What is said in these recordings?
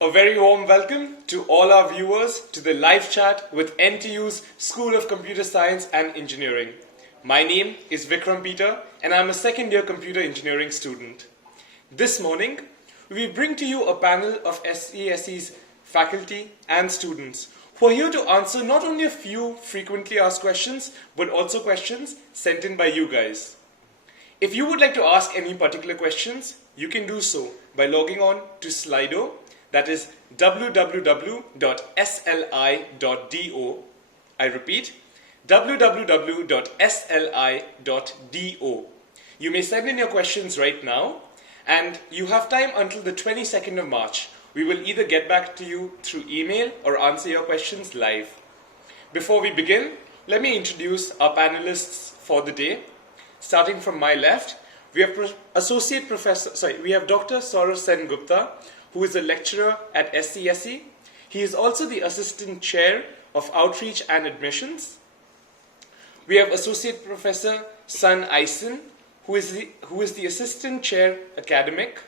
A very warm welcome to all our viewers to the live chat with NTU's School of Computer Science and Engineering. My name is Vikram Peter and I'm a second year computer engineering student. This morning, we bring to you a panel of SCSE's faculty and students who are here to answer not only a few frequently asked questions, but also questions sent in by you guys. If you would like to ask any particular questions, you can do so by logging on to Slido. That is www.sli.do. I repeat, www.sli.do. You may send in your questions right now, and you have time until the 22nd of March. We will either get back to you through email or answer your questions live. Before we begin, let me introduce our panelists for the day. Starting from my left, we have Dr. Saurav Sen Gupta, who is a lecturer at SCSE. He is also the Assistant Chair of Outreach and Admissions. We have Associate Professor Sun Eisen, who is the Assistant Chair Academic.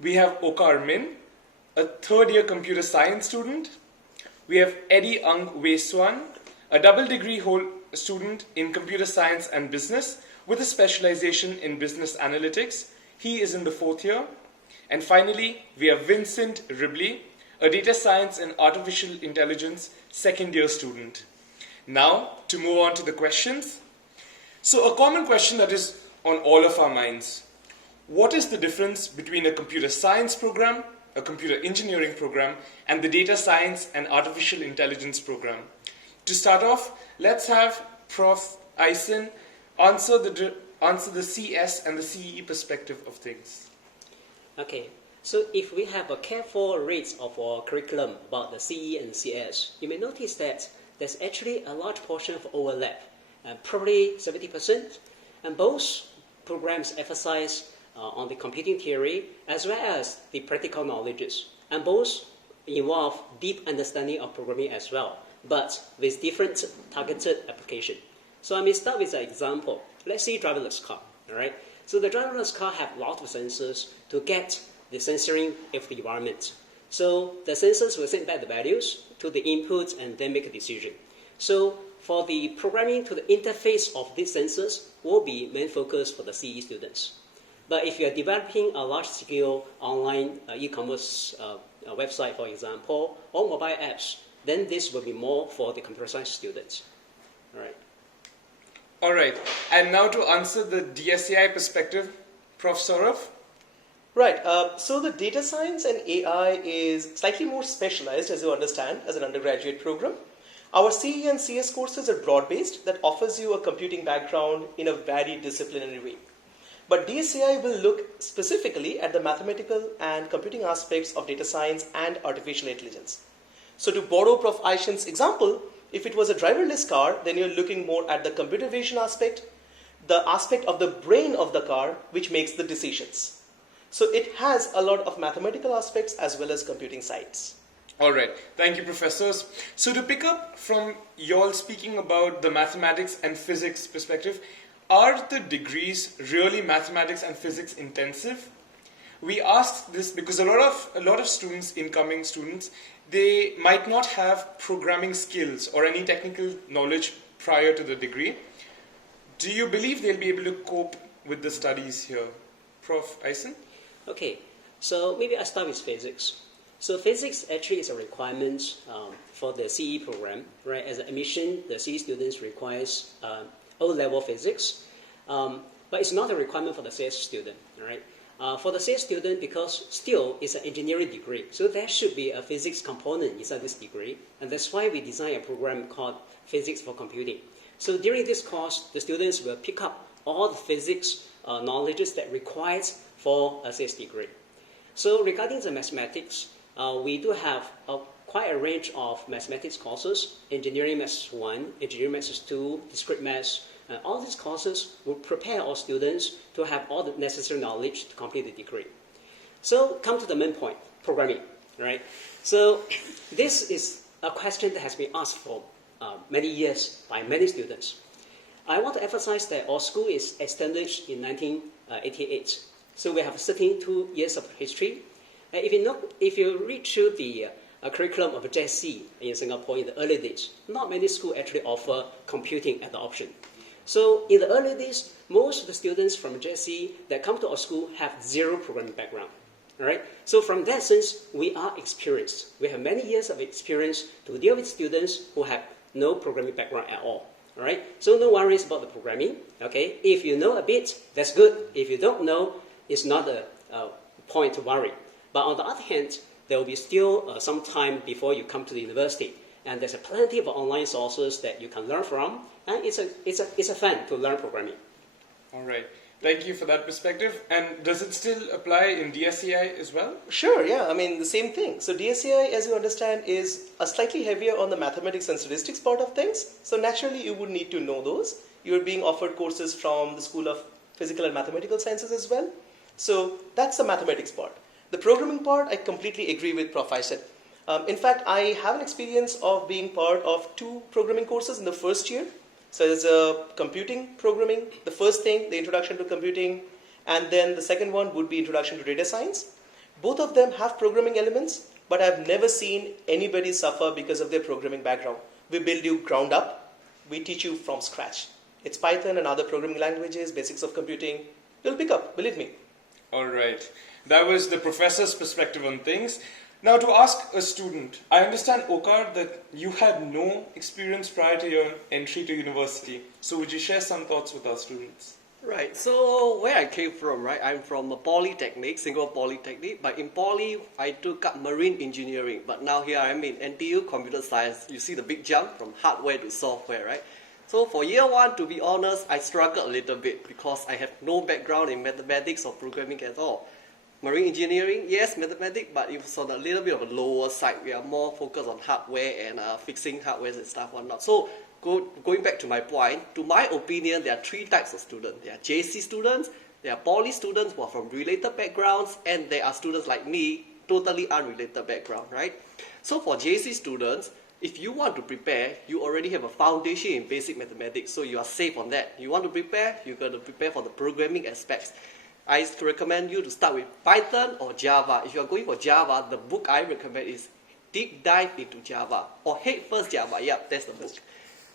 We have Okar Min, a third-year computer science student. We have Eddie Ang Weiswan, a double degree student in computer science and business with a specialization in business analytics. He is in the fourth year. And finally, we have Vincent Ribley, a data science and artificial intelligence second-year student. Now, to move on to the questions. So a common question that is on all of our minds. What is the difference between a computer science program, a computer engineering program, and the data science and artificial intelligence program? To start off, let's have Prof. Eisen answer the CS and the CE perspective of things. Okay, so if we have a careful read of our curriculum about the CE and CS, you may notice that there's actually a large portion of overlap, probably 70%, and both programs emphasize on the computing theory as well as the practical knowledges, and both involve deep understanding of programming as well, but with different targeted application. So I may start with an example. Let's say driverless car, all right? So the driverless car have lots of sensors to get the sensoring of the environment. So the sensors will send back the values to the input and then make a decision. So for the programming to the interface of these sensors will be main focus for the CE students. But if you are developing a large-scale online e-commerce website, for example, or mobile apps, then this will be more for the computer science students. All right. All right, and now to answer the DSAI perspective, Prof. Saurav? Right, so the data science and AI is slightly more specialized, as you understand, as an undergraduate program. Our CE and CS courses are broad-based that offers you a computing background in a very disciplinary way. But DSAI will look specifically at the mathematical and computing aspects of data science and artificial intelligence. So to borrow Prof. Aishan's example, if it was a driverless car, then you're looking more at the computer vision aspect, the aspect of the brain of the car, which makes the decisions. So it has a lot of mathematical aspects as well as computing sides. All right. Thank you, professors. So to pick up from y'all speaking about the mathematics and physics perspective, are the degrees really mathematics and physics intensive? We asked this because a lot of students, incoming students, they might not have programming skills or any technical knowledge prior to the degree. Do you believe they'll be able to cope with the studies here? Prof. Eisen? Okay, so maybe I start with physics. So physics actually is a requirement for the CE program, right? As an admission, the CE students requires O-level physics, but it's not a requirement for the CS student, right? For the CS student, because still it's an engineering degree, so there should be a physics component inside this degree, and that's why we designed a program called Physics for Computing. So during this course, the students will pick up all the physics knowledges that required for a CS degree. So regarding the mathematics, we do have quite a range of mathematics courses: Engineering Maths 1, Engineering Maths 2, Discrete Maths. All these courses will prepare our students to have all the necessary knowledge to complete the degree. So come to the main point, programming, right? So this is a question that has been asked for many years by many students. I want to emphasize that our school is established in 1988. So we have 32 years of history. If you read through the curriculum of JSE in Singapore in the early days, not many schools actually offer computing as an option. So in the early days, most of the students from JSE that come to our school have zero programming background. All right? So from that sense, we are experienced. We have many years of experience to deal with students who have no programming background at all. All right? So no worries about the programming. Okay? If you know a bit, that's good. If you don't know, it's not a point to worry. But on the other hand, there will be still some time before you come to the university. And there's plenty of online sources that you can learn from. And it's a fun to learn programming. All right. Thank you for that perspective. And does it still apply in DSAI as well? Sure, yeah. I mean, the same thing. So DSAI, as you understand, is a slightly heavier on the mathematics and statistics part of things. So naturally, you would need to know those. You're being offered courses from the School of Physical and Mathematical Sciences as well. So that's the mathematics part. The programming part, I completely agree with Prof. Faisal. In fact, I have an experience of being part of 2 programming courses in the first year. So there's a computing programming, the first thing, the introduction to computing, and then the second one would be introduction to data science. Both of them have programming elements, but I've never seen anybody suffer because of their programming background. We build you ground up, we teach you from scratch. It's Python and other programming languages, basics of computing. You'll pick up, believe me. All right. That was the professor's perspective on things. Now, to ask a student, I understand, Okar, that you had no experience prior to your entry to university. So would you share some thoughts with our students? Right, so where I came from, right, I'm from a polytechnic, Singapore Polytechnic, but in poly, I took up marine engineering, but now here I'm in NTU Computer Science. You see the big jump from hardware to software, right? So for year 1, to be honest, I struggled a little bit because I have no background in mathematics or programming at all. Marine engineering, yes, mathematics, but it was on a little bit of a lower side. We are more focused on hardware and fixing hardware and stuff whatnot. So going back to my point, to my opinion, there are 3 types of students. There are JC students, there are poly students who are from related backgrounds, and there are students like me, totally unrelated background, right? So for JC students, if you want to prepare, you already have a foundation in basic mathematics, so you are safe on that. You want to prepare, you're going to prepare for the programming aspects. I recommend you to start with Python or Java. If you are going for Java, the book I recommend is Deep Dive into Java or Head First Java. Yeah, that's the book.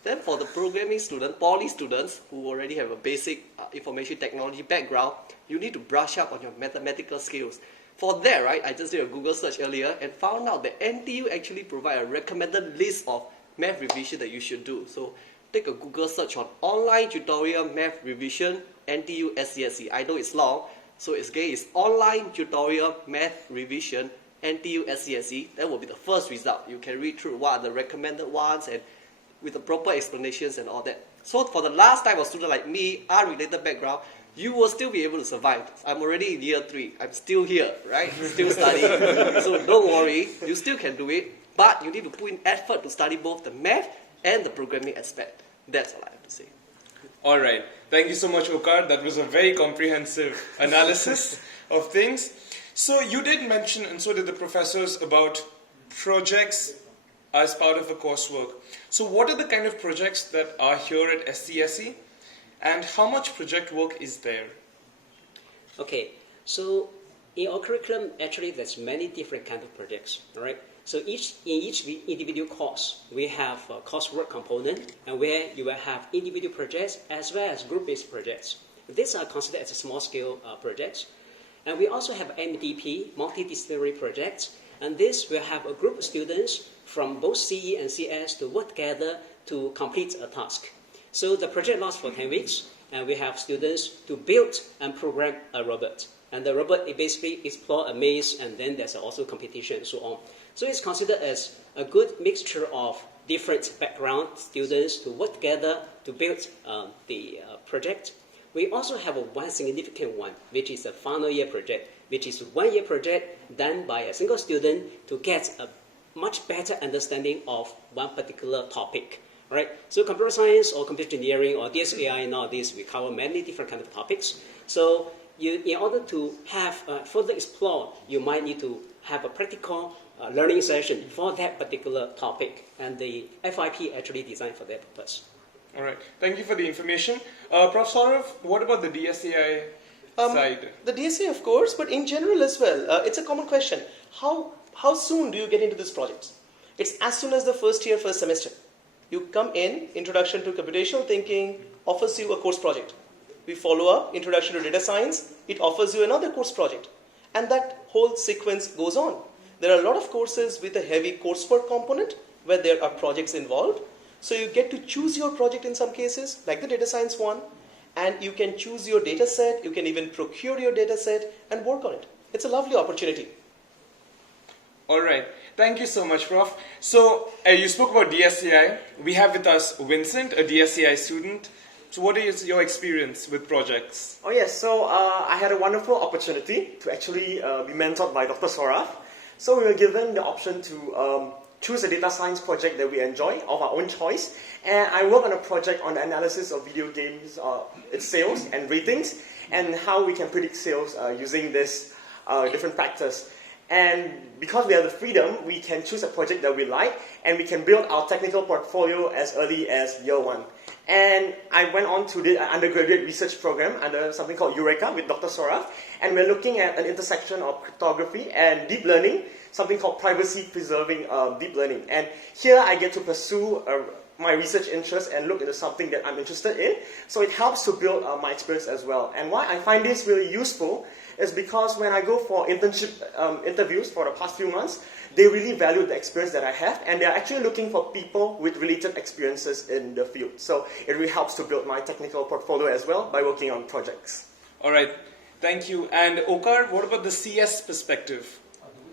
Then for the programming student, poly students who already have a basic information technology background, you need to brush up on your mathematical skills. For that, right, I just did a Google search earlier and found out that NTU actually provide a recommended list of math revision that you should do. So take a Google search on online tutorial math revision NTU SCSE. I know it's long, so it's online tutorial math revision NTU SCSE. That will be the first result. You can read through what are the recommended ones and with the proper explanations and all that. So for the last type of student like me, unrelated background, you will still be able to survive. I'm already in year 3. I'm still here, right? Still studying. So don't worry, you still can do it, but you need to put in effort to study both the math and the programming aspect. That's all I have to say. All right. Thank you so much, Okar. That was a very comprehensive analysis of things. So you did mention, and so did the professors, about projects as part of the coursework. So what are the kind of projects that are here at SCSE, and how much project work is there? Okay, so in our curriculum, actually, there's many different kinds of projects, all right? So in each individual course, we have a coursework component, and where you will have individual projects as well as group-based projects. These are considered as small-scale projects. And we also have MDP, multidisciplinary projects, and this will have a group of students from both CE and CS to work together to complete a task. So the project lasts for 10 weeks, and we have students to build and program a robot. And the robot, it basically explore a maze, and then there's also competition and so on. So it's considered as a good mixture of different background students to work together to build the project. We also have one significant one, which is a final year project, which is 1 year project done by a single student to get a much better understanding of one particular topic. Right? So computer science or computer engineering or DSAI nowadays, we cover many different kinds of topics. So in order to have further explore, you might need to have a practical learning session for that particular topic. And the FIP actually designed for that purpose. All right. Thank you for the information. Prof. Saurav, what about the DSAI side? The DSA, of course, but in general as well. It's a common question. How soon do you get into these projects? It's as soon as the first year, first semester. You come in, Introduction to Computational Thinking offers you a course project. We follow up, Introduction to Data Science, it offers you another course project. And that whole sequence goes on. There are a lot of courses with a heavy coursework component where there are projects involved. So you get to choose your project in some cases, like the data science one, and you can choose your data set, you can even procure your data set and work on it. It's a lovely opportunity. All right. Thank you so much, Prof. So, you spoke about DSAI. We have with us Vincent, a DSAI student. So, what is your experience with projects? Oh yes, so I had a wonderful opportunity to actually be mentored by Dr. Saurav. So we were given the option to choose a data science project that we enjoy of our own choice. And I worked on a project on the analysis of video games, its sales and ratings, and how we can predict sales using this different factors. And because we have the freedom, we can choose a project that we like, and we can build our technical portfolio as early as year one. And I went on to the undergraduate research program under something called Eureka with Dr. Saurav, and we're looking at an intersection of cryptography and deep learning, something called privacy-preserving deep learning. And here I get to pursue my research interest and look into something that I'm interested in, so it helps to build my experience as well. And why I find this really useful is because when I go for internship interviews for the past few months, they really value the experience that I have, and they're actually looking for people with related experiences in the field. So it really helps to build my technical portfolio as well by working on projects. All right. Thank you. And Okar, what about the CS perspective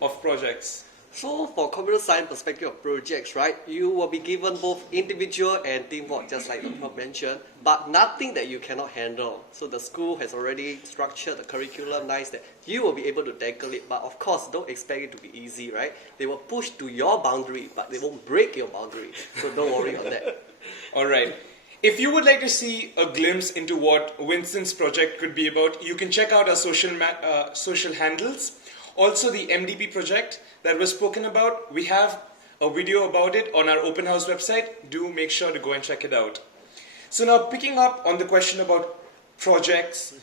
of projects? So for computer science perspective of projects, right, you will be given both individual and teamwork, just like the Prof mentioned, but nothing that you cannot handle. So the school has already structured the curriculum nice that you will be able to tackle it, but of course don't expect it to be easy, right? They will push to your boundary, but they won't break your boundary. So don't worry on that. All right. If you would like to see a glimpse into what Vincent's project could be about, you can check out our social handles. Also, the MDP project that was spoken about, we have a video about it on our open house website. Do make sure to go and check it out. So now, picking up on the question about projects,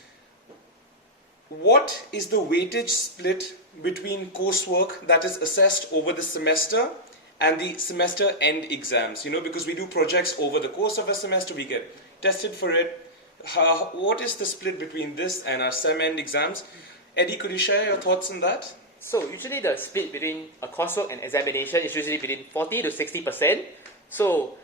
what is the weightage split between coursework that is assessed over the semester and the semester end exams? You know, because we do projects over the course of a semester, we get tested for it. What is the split between this and our sem end exams? Eddie, could you share your thoughts on that? So usually the split between a coursework and examination is usually between 40 to 60%. So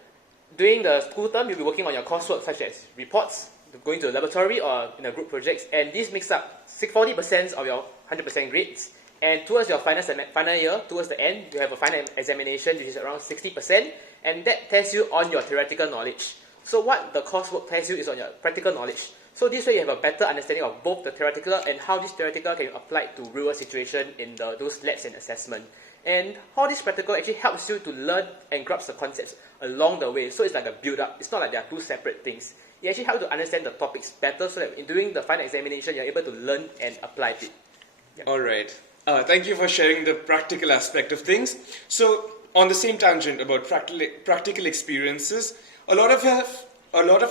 during the school term, you'll be working on your coursework such as reports, going to the laboratory or in a group projects, and this makes up 40% of your 100% grades. And towards your final year, towards the end, you have a final examination which is around 60%, and that tests you on your theoretical knowledge. So what the coursework tests you is on your practical knowledge. So this way you have a better understanding of both the theoretical and how this theoretical can be applied to real world situation in those labs and assessment. And how this practical actually helps you to learn and grasp the concepts along the way. So it's like a build-up. It's not like they are two separate things. It actually helps you to understand the topics better so that during the final examination you're able to learn and apply it. Yeah. All right. Thank you for sharing the practical aspect of things. So on the same tangent about practical experiences, a lot of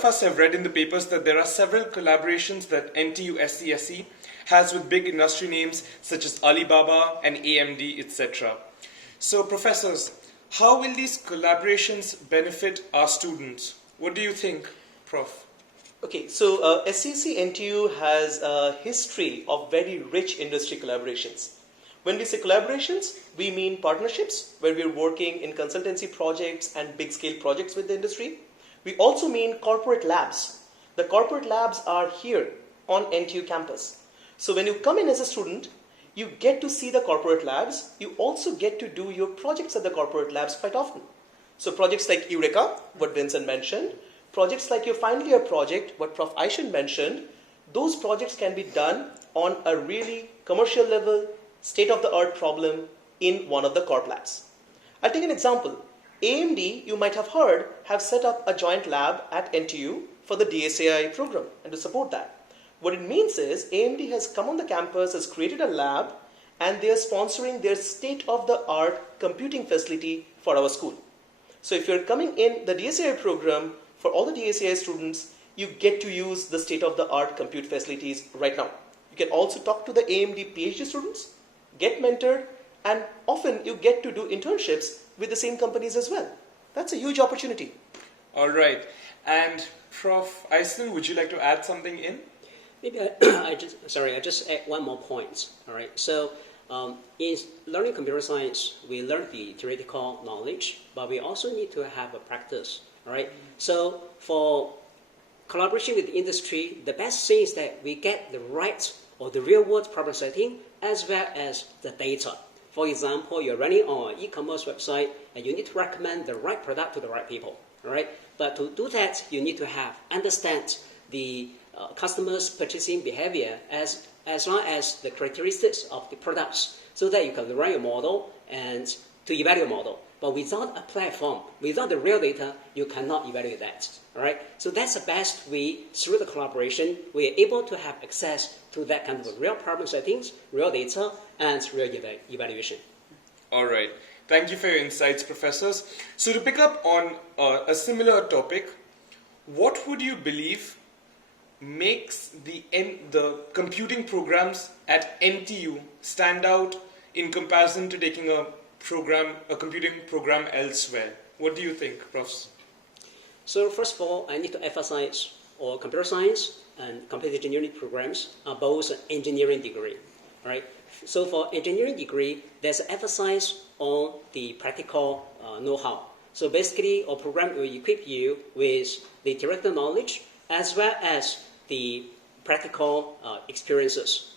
us have read in the papers that there are several collaborations that NTU SCSE has with big industry names such as Alibaba and AMD, etc. So professors, how will these collaborations benefit our students? What do you think, Prof? Okay, so SCSE NTU has a history of very rich industry collaborations. When we say collaborations, we mean partnerships where we're working in consultancy projects and big scale projects with the industry. We also mean corporate labs. The corporate labs are here on NTU campus. So when you come in as a student, you get to see the corporate labs. You also get to do your projects at the corporate labs quite often. So projects like Eureka, what Vincent mentioned, projects like your final year project, what Prof. Aishan mentioned, those projects can be done on a really commercial level, state-of-the-art problem in one of the corp labs. I'll take an example. AMD, you might have heard, have set up a joint lab at NTU for the DSAI program and to support that. What it means is AMD has come on the campus, has created a lab, and they are sponsoring their state-of-the-art computing facility for our school. So if you're coming in the DSAI program, for all the DSAI students, you get to use the state-of-the-art compute facilities right now. can also talk to the AMD PhD students, get mentored, and often you get to do internships with the same companies as well. That's a huge opportunity. All right. And Prof. Iceland, would you like to add something in? Maybe I just add one more point. All right. So in learning computer science, we learn the theoretical knowledge, but we also need to have a practice. All right. So for collaboration with the industry, the best thing is that we get the right or the real world problem setting as well as the data. For example, you're running on an e-commerce website and you need to recommend the right product to the right people. All right. But to do that, you need to understand the customers' purchasing behavior as well as the characteristics of the products, so that you can run your model and to evaluate your model. But without a platform, without the real data, you cannot evaluate that. All right. So that's the best way. Through the collaboration, we are able to have access to that kind of real problem settings, real data, and real evaluation. All right. Thank you for your insights, professors. So to pick up on a similar topic, what would you believe makes the computing programs at NTU stand out in comparison to taking a computing program elsewhere? What do you think, profs? So first of all, I need to emphasize computer science and computer engineering programs are both an engineering degree. All right. So for engineering degree, there's an emphasis on the practical know-how. So basically, our program will equip you with the theoretical knowledge as well as the practical experiences.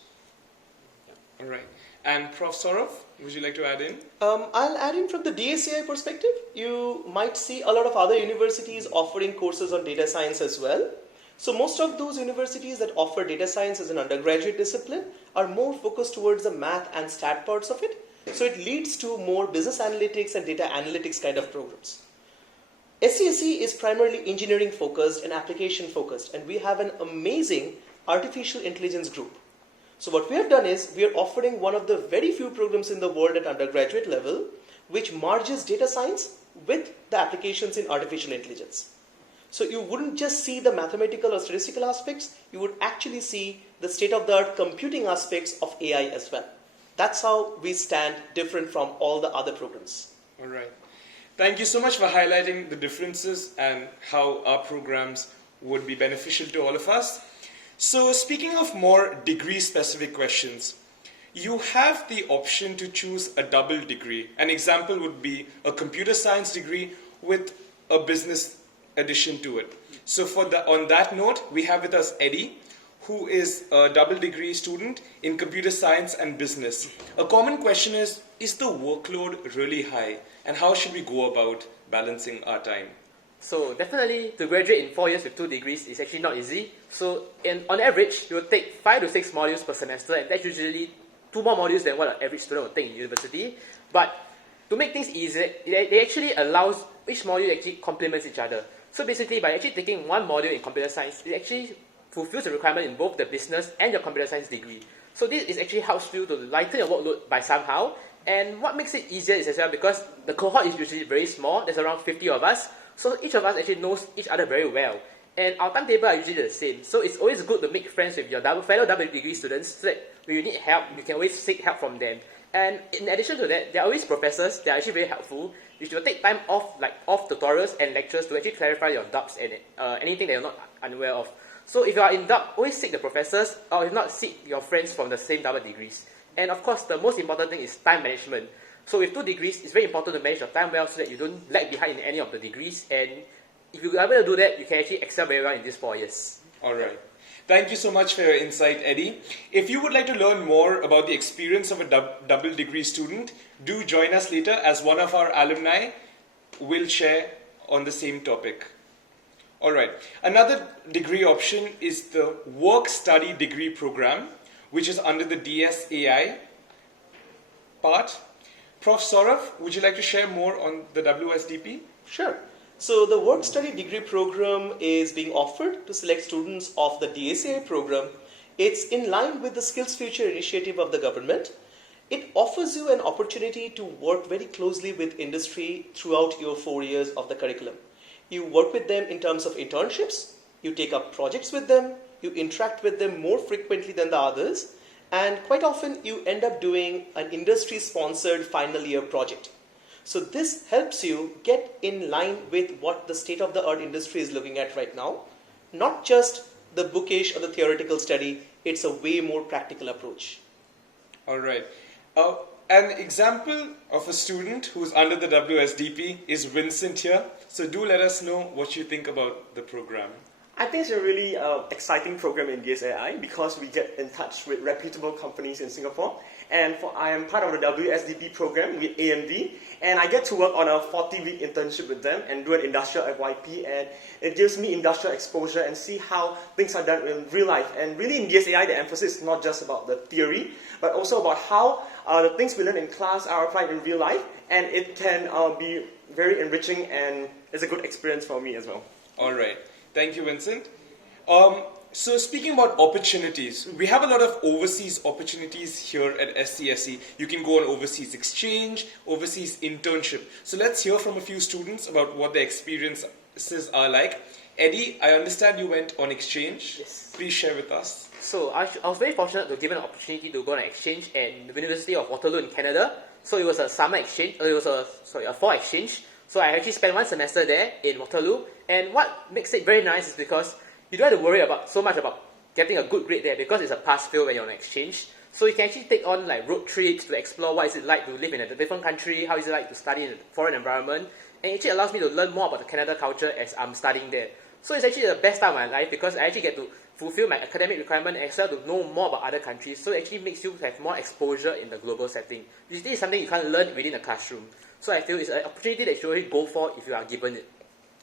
All right. And Prof. Saurav, would you like to add in? I'll add in from the DSAI perspective. You might see a lot of other universities offering courses on data science as well. So most of those universities that offer data science as an undergraduate discipline are more focused towards the math and stat parts of it. So it leads to more business analytics and data analytics kind of programs. SCSE is primarily engineering focused and application focused, and we have an amazing artificial intelligence group. So what we have done is we are offering one of the very few programs in the world at undergraduate level which merges data science with the applications in artificial intelligence. So you wouldn't just see the mathematical or statistical aspects, you would actually see the state-of-the-art computing aspects of AI as well. That's how we stand different from all the other programs. All right. Thank you so much for highlighting the differences and how our programs would be beneficial to all of us. So speaking of more degree-specific questions, you have the option to choose a double degree. An example would be a computer science degree with a business addition to it. So on that note, we have with us Eddie, who is a double degree student in computer science and business. A common question is the workload really high? And how should we go about balancing our time? So definitely, to graduate in 4 years with 2 degrees is actually not easy. So on average, you will take 5 to 6 modules per semester, and that's usually 2 more modules than what an average student would take in university. But to make things easier, it actually allows each module actually complements each other. So basically, by actually taking one module in computer science, it actually fulfills the requirement in both the business and your computer science degree. So this is actually helps you to lighten your workload by somehow. And what makes it easier is as well because the cohort is usually very small. There's around 50 of us. So each of us actually knows each other very well. And our timetable are usually the same. So it's always good to make friends with your fellow double degree students so that when you need help, you can always seek help from them. And in addition to that, there are always professors that are actually very helpful. You should take time off tutorials and lectures to actually clarify your doubts and anything that you're not unaware of. So if you are in doubt, always seek the professors, or if not, seek your friends from the same double degrees. And of course, the most important thing is time management. So with 2 degrees, it's very important to manage your time well so that you don't lag behind in any of the degrees. And if you're able to do that, you can actually excel very well in these 4 years. All right. Thank you so much for your insight, Eddie. If you would like to learn more about the experience of a double degree student, do join us later as one of our alumni will share on the same topic. All right. Another degree option is the Workstudy degree program, which is under the DSAI part. Prof. Saurav, would you like to share more on the WSDP? Sure. So the Workstudy degree program is being offered to select students of the DSAI program. It's in line with the Skills Future initiative of the government. It offers you an opportunity to work very closely with industry throughout your 4 years of the curriculum. You work with them in terms of internships, you take up projects with them, you interact with them more frequently than the others, and quite often you end up doing an industry-sponsored final year project. So this helps you get in line with what the state-of-the-art industry is looking at right now. Not just the bookish or the theoretical study, it's a way more practical approach. All right. An example of a student who's under the WSDP is Vincent here. So do let us know what you think about the program. I think it's a really exciting program in DSAI because we get in touch with reputable companies in Singapore. And I am part of the WSDP program with AMD, and I get to work on a 40-week internship with them and do an industrial FYP, and it gives me industrial exposure and see how things are done in real life. And really in DSAI, the emphasis is not just about the theory, but also about how the things we learn in class are applied in real life, and it can be very enriching, and it's a good experience for me as well. All right. Thank you, Vincent. So speaking about opportunities, we have a lot of overseas opportunities here at SCSE. You can go on overseas exchange, overseas internship. So let's hear from a few students about what their experiences are like. Eddie, I understand you went on exchange. Yes. Please share with us. So I was very fortunate to be given an opportunity to go on an exchange at the University of Waterloo in Canada. So it was a summer exchange, a fall exchange. So I actually spent 1 semester there in Waterloo. And what makes it very nice is because you don't have to worry so much about getting a good grade there because it's a pass-fail when you're on exchange. So you can actually take on like road trips to explore what is it like to live in a different country, how is it like to study in a foreign environment. And it actually allows me to learn more about the Canada culture as I'm studying there. So it's actually the best time of my life because I actually get to fulfill my academic requirement and as well to know more about other countries. So it actually makes you have more exposure in the global setting. This is something you can't learn within a classroom. So I feel it's an opportunity that you should really go for if you are given it.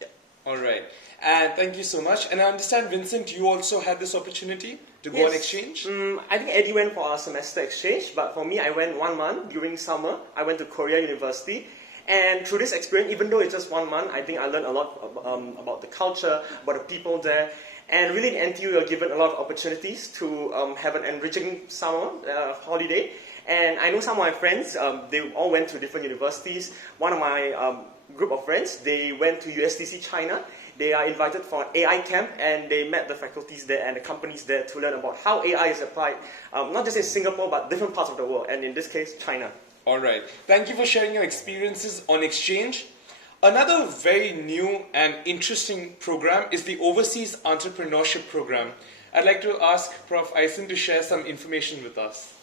Yeah. All right. And thank you so much. And I understand, Vincent, you also had this opportunity to go on exchange? I think Eddie went for a semester exchange, but for me, I went 1 month during summer. I went to Korea University. And through this experience, even though it's just 1 month, I think I learned a lot about the culture, about the people there. And really in NTU, you're given a lot of opportunities to have an enriching summer holiday. And I know some of my friends, they all went to different universities. One of my group of friends, they went to USDC China. They are invited for an AI camp, and they met the faculties there and the companies there to learn about how AI is applied, not just in Singapore, but different parts of the world, and in this case, China. All right. Thank you for sharing your experiences on exchange. Another very new and interesting program is the Overseas Entrepreneurship Program. I'd like to ask Prof. Eisen to share some information with us.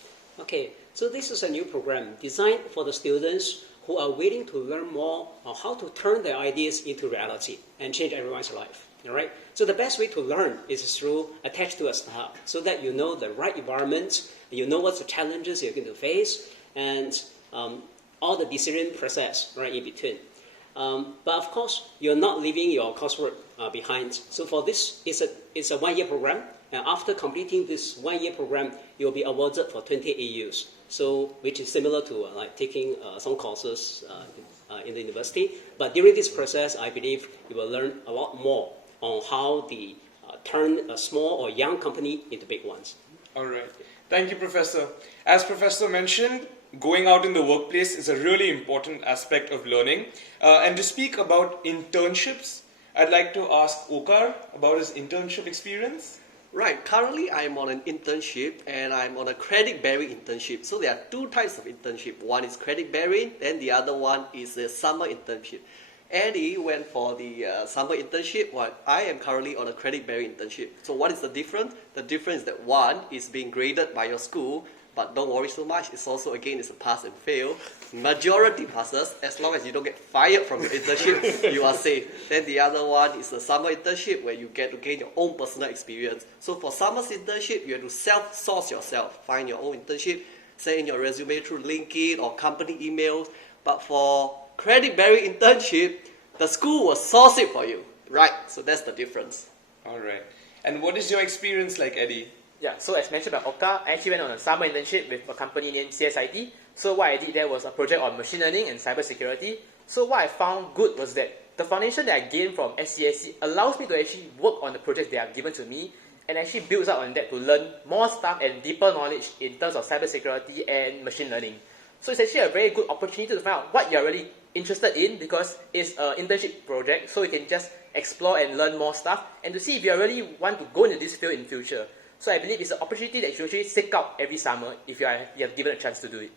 Okay, so this is a new program designed for the students who are willing to learn more on how to turn their ideas into reality and change everyone's life. All right. So the best way to learn is through attached to a startup, so that you know the right environment, you know what's the challenges you're going to face, and all the decision process right in between. But of course, you're not leaving your coursework behind. So for this, it's a 1-year program, and after completing this 1-year program, you'll be awarded for 20 AUs. So, which is similar to like taking some courses in the university. But during this process, I believe you will learn a lot more on how to turn a small or young company into big ones. All right. Thank you, Professor. As Professor mentioned, going out in the workplace is a really important aspect of learning. And to speak about internships, I'd like to ask Okar about his internship experience. Right, currently I'm on an internship and I'm on a credit bearing internship. So there are 2 types of internship. One is credit bearing, then the other one is a summer internship. Eddie went for the summer internship, while I am currently on a credit bearing internship. So what is the difference? The difference is that one is being graded by your school, but don't worry so much, it's also again it's a pass and fail. Majority passes, as long as you don't get fired from your internship, you are safe. Then the other one is a summer internship where you get to gain your own personal experience. So for summer's internship, you have to self-source yourself, find your own internship, send in your resume through LinkedIn or company emails. But for credit-bearing internship, the school will source it for you. Right, so that's the difference. All right. And what is your experience like, Eddie? Yeah, so as mentioned by Oka, I actually went on a summer internship with a company named CSIT. So what I did there was a project on machine learning and cybersecurity. So what I found good was that the foundation that I gained from SCSE allows me to actually work on the projects that are given to me and actually builds up on that to learn more stuff and deeper knowledge in terms of cybersecurity and machine learning. So it's actually a very good opportunity to find out what you're really interested in, because it's an internship project, so you can just explore and learn more stuff and to see if you really want to go into this field in future. So I believe it's an opportunity that you should actually seek out every summer if you have given a chance to do it.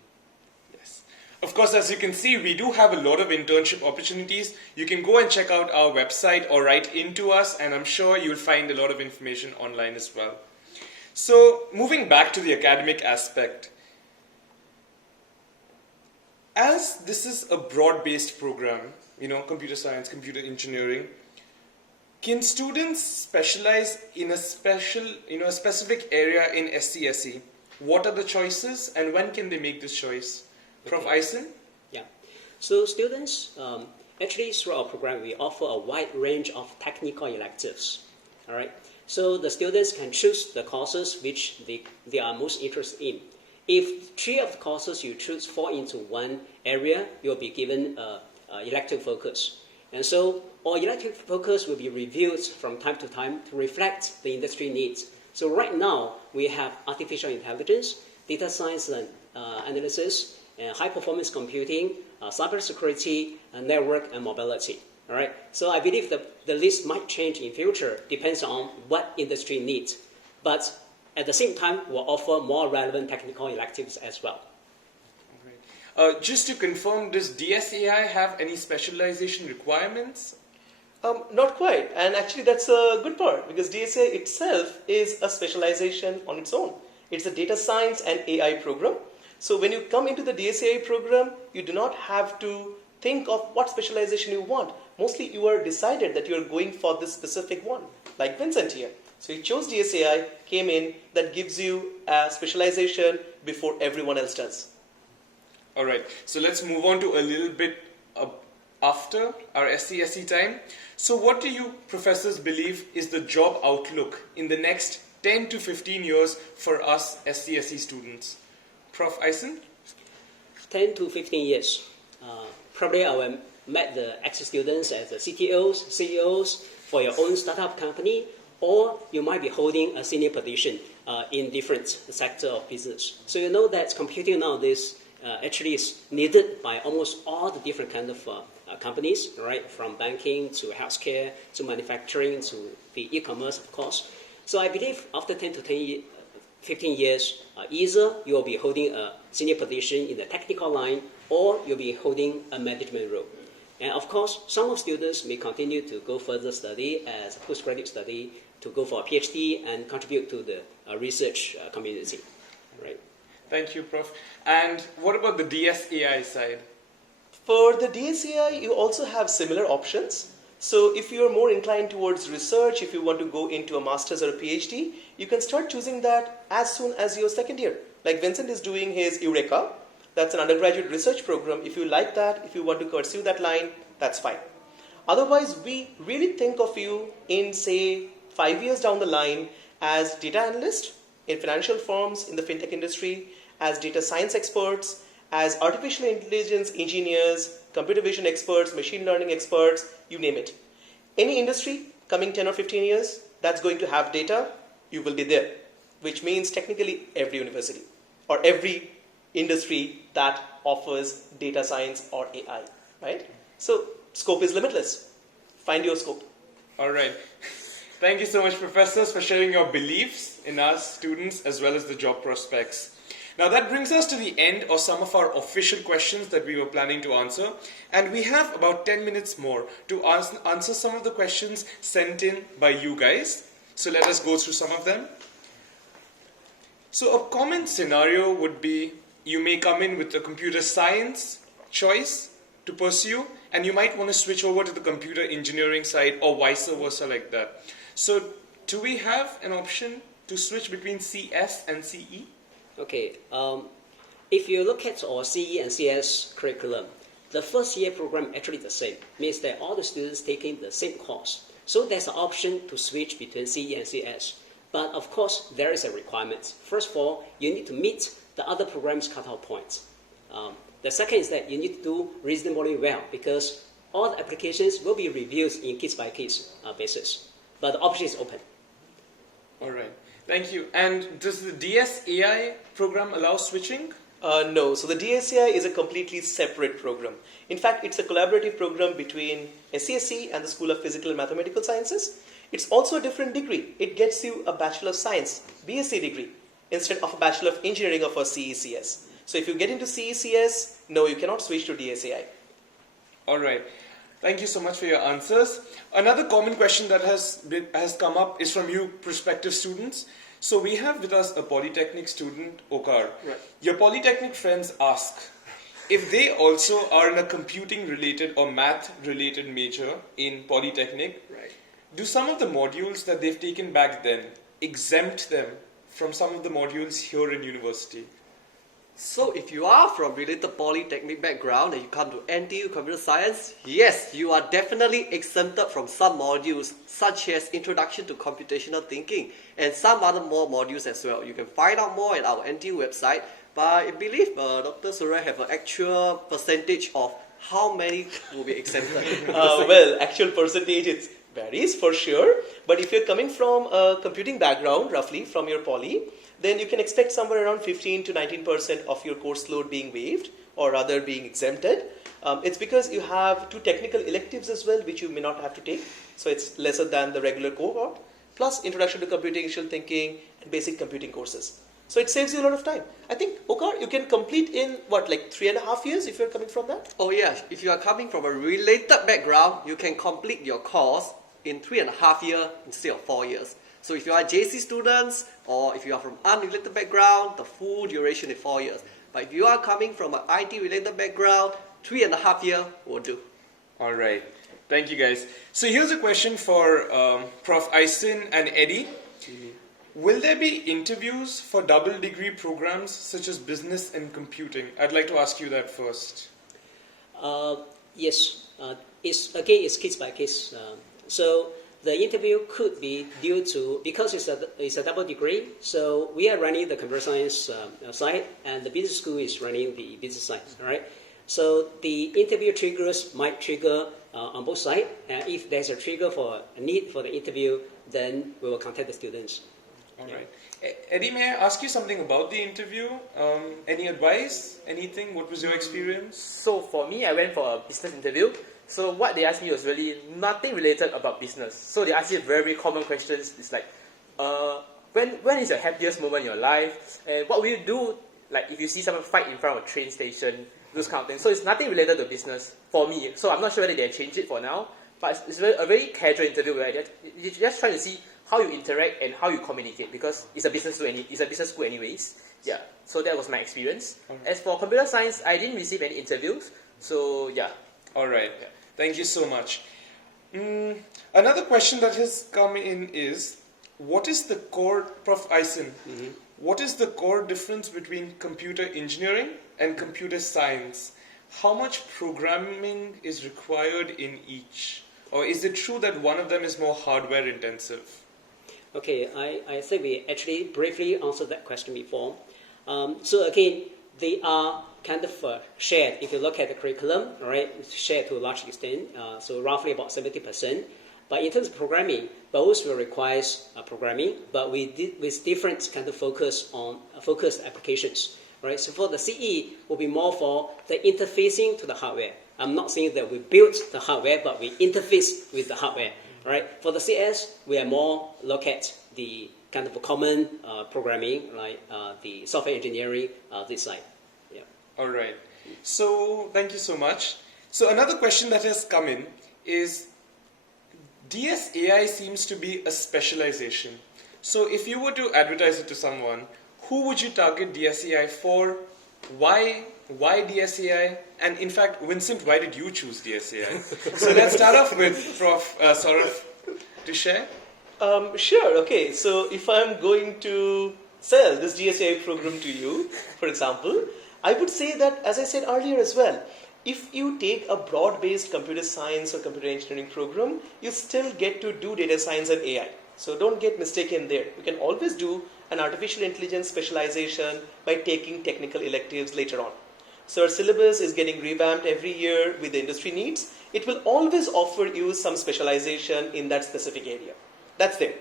Yes. Of course, as you can see, we do have a lot of internship opportunities. You can go and check out our website or write into us, and I'm sure you'll find a lot of information online as well. So, moving back to the academic aspect, as this is a broad-based program, computer science, computer engineering, can students specialize in a specific area in SCSE? What are the choices and when can they make this choice? Prof. Eisen? Yeah. So students, actually through our program, we offer a wide range of technical electives. All right. So the students can choose the courses which they are most interested in. If 3 of the courses you choose fall into one area, you'll be given elective focus. And so all elective focus will be reviewed from time to time to reflect the industry needs. So right now, we have artificial intelligence, data science and analysis, and high-performance computing, cybersecurity, network, and mobility. All right. So I believe that the list might change in future, depends on what industry needs. But at the same time, we'll offer more relevant technical electives as well. Just to confirm, does DSAI have any specialization requirements? Not quite, and actually that's a good part because DSAI itself is a specialization on its own. It's a data science and AI program. So when you come into the DSAI program, you do not have to think of what specialization you want. Mostly you are decided that you are going for this specific one, like Vincent here. So he chose DSAI, came in, that gives you a specialization before everyone else does. Alright, so let's move on to a little bit after our SCSE time. So what do you professors believe is the job outlook in the next 10 to 15 years for us SCSE students? Prof. Eisen? 10 to 15 years. Probably I will meet the ex-students as the CTOs, CEOs for your own startup company, or you might be holding a senior position in different sector of business. So you know that computing nowadays actually is needed by almost all the different kind of companies, right? From banking to healthcare to manufacturing to the e-commerce, of course. So I believe after 10 to 15 years, either you will be holding a senior position in the technical line or you'll be holding a management role. And of course, some of students may continue to go further study as a postgraduate study to go for a PhD and contribute to the research community, right? Thank you, Prof. And what about the DSAI side? For the DSAI, you also have similar options. So if you're more inclined towards research, if you want to go into a master's or a PhD, you can start choosing that as soon as your second year. Like Vincent is doing his Eureka. That's an undergraduate research program. If you like that, if you want to pursue that line, that's fine. Otherwise, we really think of you in, say, 5 years down the line as data analyst in financial firms, in the fintech industry, as data science experts, as artificial intelligence engineers, computer vision experts, machine learning experts, you name it. Any industry coming 10 or 15 years that's going to have data, you will be there, which means technically every university or every industry that offers data science or AI, right? So scope is limitless. Find your scope. All right. Thank you so much, professors, for sharing your beliefs in us students as well as the job prospects. Now that brings us to the end of some of our official questions that we were planning to answer, and we have about 10 minutes more to answer some of the questions sent in by you guys. So let us go through some of them. So a common scenario would be you may come in with a computer science choice to pursue, and you might want to switch over to the computer engineering side or vice versa like that. So do we have an option to switch between CS and CE? Okay, if you look at our CE and CS curriculum, the first year program actually the same, means that all the students taking the same course. So there's an option to switch between CE and CS. But of course, there is a requirement. First of all, you need to meet the other program's cutoff points. The second is that you need to do reasonably well because all the applications will be reviewed in case-by-case basis. But the option is open. All right. Thank you. And does the DSAI program allow switching? No, so the DSAI is a completely separate program. In fact, it's a collaborative program between SCSE and the School of Physical and Mathematical Sciences. It's also a different degree. It gets you a Bachelor of Science, BSc degree, instead of a Bachelor of Engineering of a CECS. So if you get into CECS, no, you cannot switch to DSAI. All right. Thank you so much for your answers. Another common question that has come up is from you prospective students. So we have with us a Polytechnic student, Okar. Right. Your Polytechnic friends ask if they also are in a computing related or math related major in Polytechnic. Right. Do some of the modules that they've taken back then exempt them from some of the modules here in university? So if you are from related polytechnic background and you come to NTU Computer Science, yes, you are definitely exempted from some modules such as Introduction to Computational Thinking and some other more modules as well. You can find out more at our NTU website, but I believe Dr. Surya have an actual percentage of how many will be exempted. Well, actual percentage it varies for sure, but if you're coming from a computing background, roughly from your poly, then you can expect somewhere around 15 to 19% of your course load being waived or rather being exempted. It's because you have 2 technical electives as well, which you may not have to take. So it's lesser than the regular cohort, plus Introduction to Computational Thinking and basic computing courses. So it saves you a lot of time. I think, Okar, you can complete in what, like 3.5 years if you're coming from that? Oh yeah, if you are coming from a related background, you can complete your course in 3.5 years instead of 4 years. So if you are JC students or if you are from unrelated background, the full duration is 4 years. But if you are coming from an IT related background, 3.5 years will do. All right. Thank you, guys. So here's a question for Prof. Aisin and Eddie. Will there be interviews for double degree programs such as business and computing? I'd like to ask you that first. Yes, it's case by case. So the interview could be due to, because it's a double degree, so we are running the computer science side and the business school is running the business side, all right? So the interview triggers might trigger on both sides, and if there's a trigger for a need for the interview, then we will contact the students. All right. Eddie, may I ask you something about the interview? Any advice? Anything? What was your experience? So for me, I went for a business interview. So what they asked me was really nothing related about business. So they asked me very common questions. It's like, when is your happiest moment in your life? And what will you do, like if you see someone fight in front of a train station, those kind of things. So it's nothing related to business for me. So I'm not sure whether they changed it for now. But it's a very casual interview where you're just trying to see how you interact and how you communicate, because it's a business school anyways. Yeah. So that was my experience. As for computer science, I didn't receive any interviews. So yeah. All right. Yeah. Thank you so much. Another question that has come in is, what is the core, Prof. Aisin, what is the core difference between computer engineering and computer science? How much programming is required in each? Or is it true that one of them is more hardware intensive? Okay, I think we actually briefly answered that question before. So again, they are kind of shared. If you look at the curriculum, right, it's shared to a large extent, so roughly about 70%. But in terms of programming, both will require programming, but with different kind of focused applications, right? So for the CE, will be more for the interfacing to the hardware. I'm not saying that we built the hardware, but we interface with the hardware, right? For the CS, we are more look at the kind of common programming, like the software engineering, this side. Yeah. All right. So thank you so much. So another question that has come in is, DSAI seems to be a specialization. So if you were to advertise it to someone, who would you target DSAI for? Why DSAI? And in fact, Vincent, why did you choose DSAI? So let's start off with Prof. Saurav to share. Sure, okay. So if I'm going to sell this DSAI program to you, for example, I would say that, as I said earlier as well, if you take a broad-based computer science or computer engineering program, you still get to do data science and AI. So don't get mistaken there. You can always do an artificial intelligence specialization by taking technical electives later on. So our syllabus is getting revamped every year with the industry needs. It will always offer you some specialization in that specific area. That's there.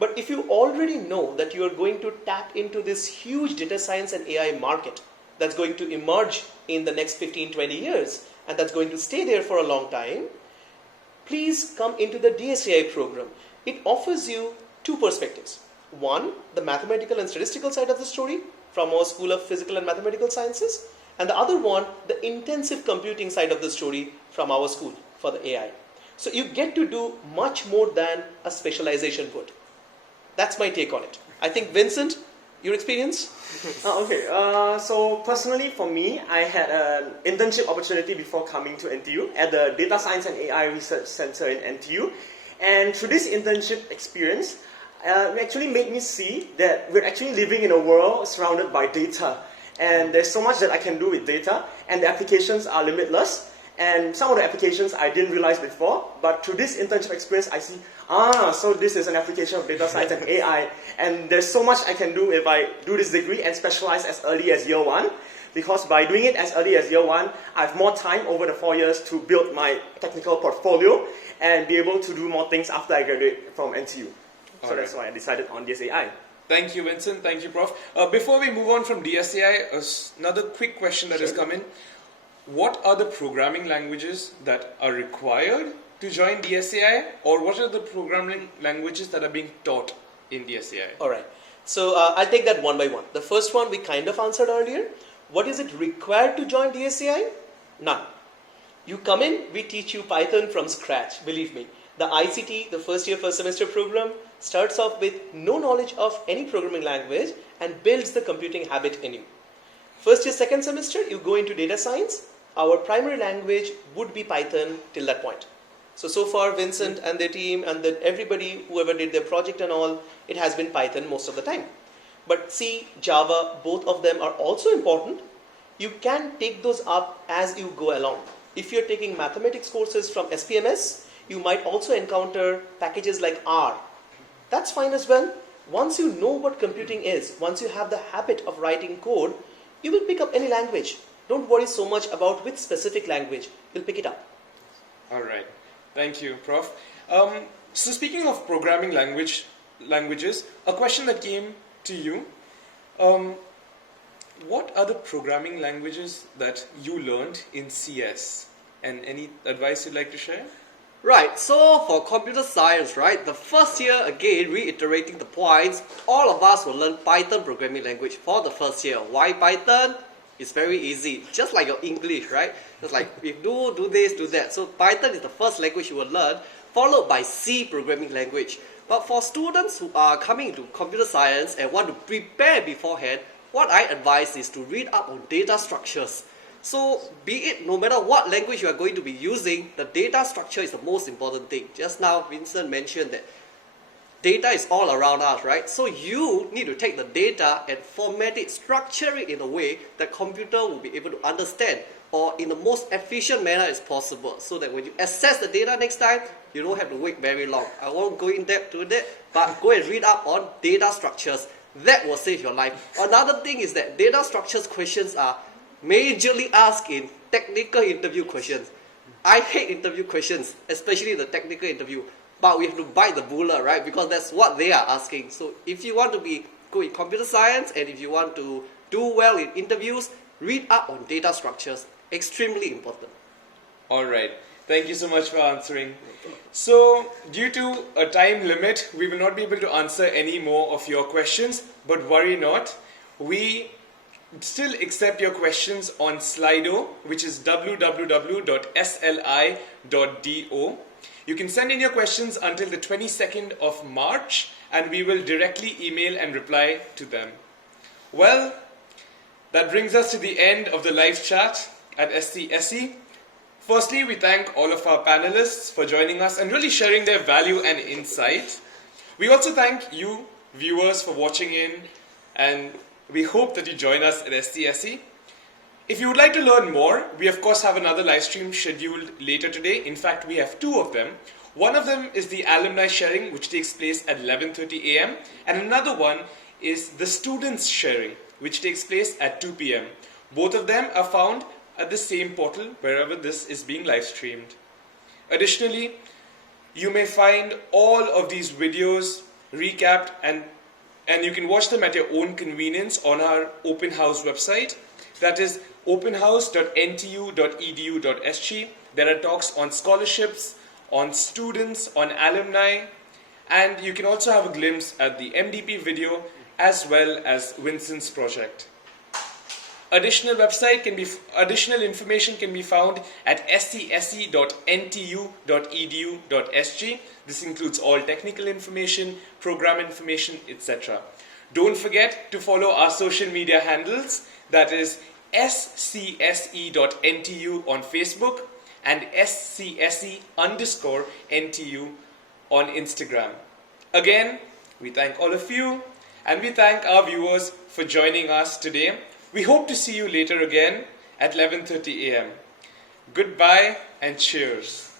But if you already know that you are going to tap into this huge data science and AI market that's going to emerge in the next 15-20 years and that's going to stay there for a long time, please come into the DSAI program. It offers you two perspectives. One, the mathematical and statistical side of the story from our School of Physical and Mathematical Sciences, and the other one, the intensive computing side of the story from our school for the AI. So you get to do much more than a specialization would. That's my take on it. I think, Vincent, your experience? Okay, so personally for me, I had an internship opportunity before coming to NTU at the Data Science and AI Research Center in NTU. And through this internship experience, it actually made me see that we're actually living in a world surrounded by data. And there's so much that I can do with data, and the applications are limitless. And some of the applications I didn't realize before, but through this internship experience, I see, so this is an application of data science and AI. And there's so much I can do if I do this degree and specialize as early as year one. Because by doing it as early as year one, I have more time over the 4 years to build my technical portfolio and be able to do more things after I graduate from NTU. So that's why I decided on DSAI. Thank you, Vincent. Thank you, Prof. Before we move on from DSAI, another quick question that has come in. What are the programming languages that are required to join DSAI, or what are the programming languages that are being taught in DSAI? All right. So I'll take that one by one. The first one we kind of answered earlier. What is it required to join DSAI? None. You come in, we teach you Python from scratch, believe me. The ICT, the first year, first semester program, starts off with no knowledge of any programming language and builds the computing habit in you. First year, second semester, you go into data science. Our primary language would be Python till that point. So far, Vincent and their team and then everybody, whoever did their project and all, it has been Python most of the time. But C, Java, both of them are also important. You can take those up as you go along. If you're taking mathematics courses from SPMS, you might also encounter packages like R. That's fine as well. Once you know what computing is, once you have the habit of writing code, you will pick up any language. Don't worry so much about which specific language. You'll pick it up. All right. Thank you, Prof. So speaking of programming languages, a question that came to you. What are the programming languages that you learned in CS? And any advice you'd like to share? Right, so for computer science, right, the first year, again, reiterating the points, all of us will learn Python programming language for the first year. Why Python? It's very easy, just like your English, right? Just like, if do this, do that. So Python is the first language you will learn, followed by C programming language. But for students who are coming into computer science and want to prepare beforehand, what I advise is to read up on data structures. So, be it no matter what language you are going to be using, the data structure is the most important thing. Just now, Vincent mentioned that data is all around us, right? So, you need to take the data and format it, structure it in a way that computer will be able to understand, or in the most efficient manner as possible, so that when you access the data next time, you don't have to wait very long. I won't go in depth to that, but go and read up on data structures. That will save your life. Another thing is that data structures questions are majorly asked in technical interview questions. I hate interview questions, especially the technical interview. But we have to bite the bullet, right? Because that's what they are asking. So if you want to be good in computer science and if you want to do well in interviews, read up on data structures. Extremely important. All right. Thank you so much for answering. So, due to a time limit, we will not be able to answer any more of your questions. But worry not. We still accept your questions on Slido, which is www.sli.do. You can send in your questions until the 22nd of March and we will directly email and reply to them. Well, that brings us to the end of the live chat at SCSE. Firstly, we thank all of our panelists for joining us and really sharing their value and insight. We also thank you, viewers, for watching in, and we hope that you join us at SCSE. If you would like to learn more, we of course have another live stream scheduled later today. In fact, we have two of them. One of them is the alumni sharing, which takes place at 11:30 a.m. And another one is the students sharing, which takes place at 2 p.m. Both of them are found at the same portal wherever this is being live streamed. Additionally, you may find all of these videos recapped and you can watch them at your own convenience on our open house website. that is openhouse.ntu.edu.sg. There are talks on scholarships, on students, on alumni, and you can also have a glimpse at the MDP video as well as Vincent's project. Additional information can be found at scse.ntu.edu.sg. This includes all technical information, program information, etc. Don't forget to follow our social media handles, that is scse.ntu on Facebook and scse_NTU on Instagram. Again, we thank all of you and we thank our viewers for joining us today. We hope to see you later again at 11:30 a.m. Goodbye and cheers.